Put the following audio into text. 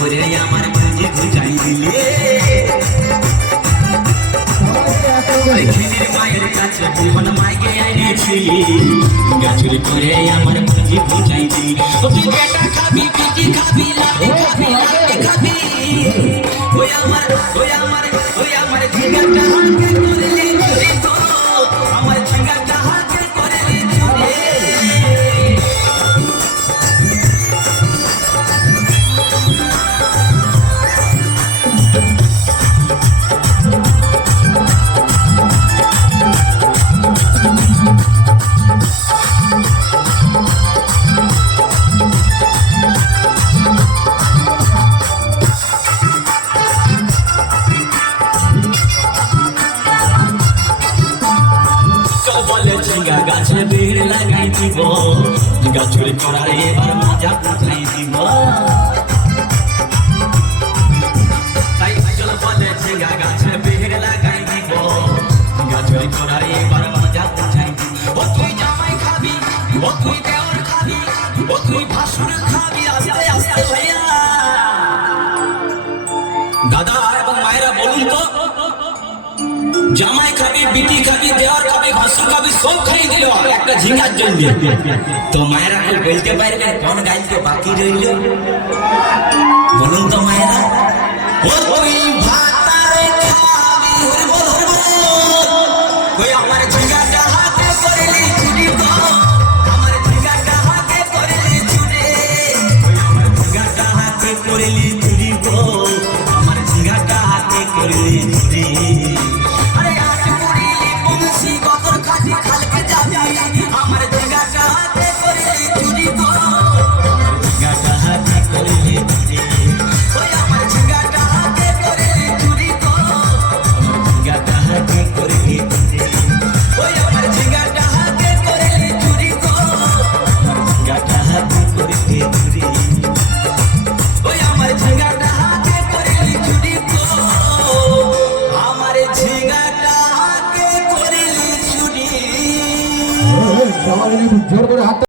করে আমার মাঝে বুঝাই দিলে মায়ের কাছে জীবন মাইকে আইনেছিলি গাছুরি করে আমার মাঝে বুঝাই দিলি তুই বেটা খাবি পিটি খাবি লাঠি খাবি লাঠি খাবি ওই আমার ঝিঙ্গাটা হাতে করলি তো আমার ঝিঙ্গাটা হাতে করলি গাছে ভিড় লাগাই দিব গাছুরি করার এবার মজা বুঝাই দিব তাই চল বলে ঝিঙ্গা গাছে ভিড় লাগাই দিব গাছুরি করার এবার মজা বুঝাই দিব ও তুই জামাই খাবি ও তুই দেওর খাবি ও তুই ভাসুর খাবি আস্তে আস্তে ভাইয়া দাদা এবং মায়েরা বলুন তো জামাই খাবি বিটি খাবি দেওয়ার খাবি ভাসুর খাবি সব খাই দিল একটা ঝিঙ্গার জন্য তো মায়েরা কেউ বলতে পারবে কোন গাইতে বাকি রইল বলুন তো মায়েরা ও তুই ভাতারে খাবি ওই আমার ঝিঙ্গাটা হাতে করলি চুরি গো আমার ঝিঙ্গাটা হাতে করলি চুরি ওই আমার ঝিঙ্গাটা হাতে করলি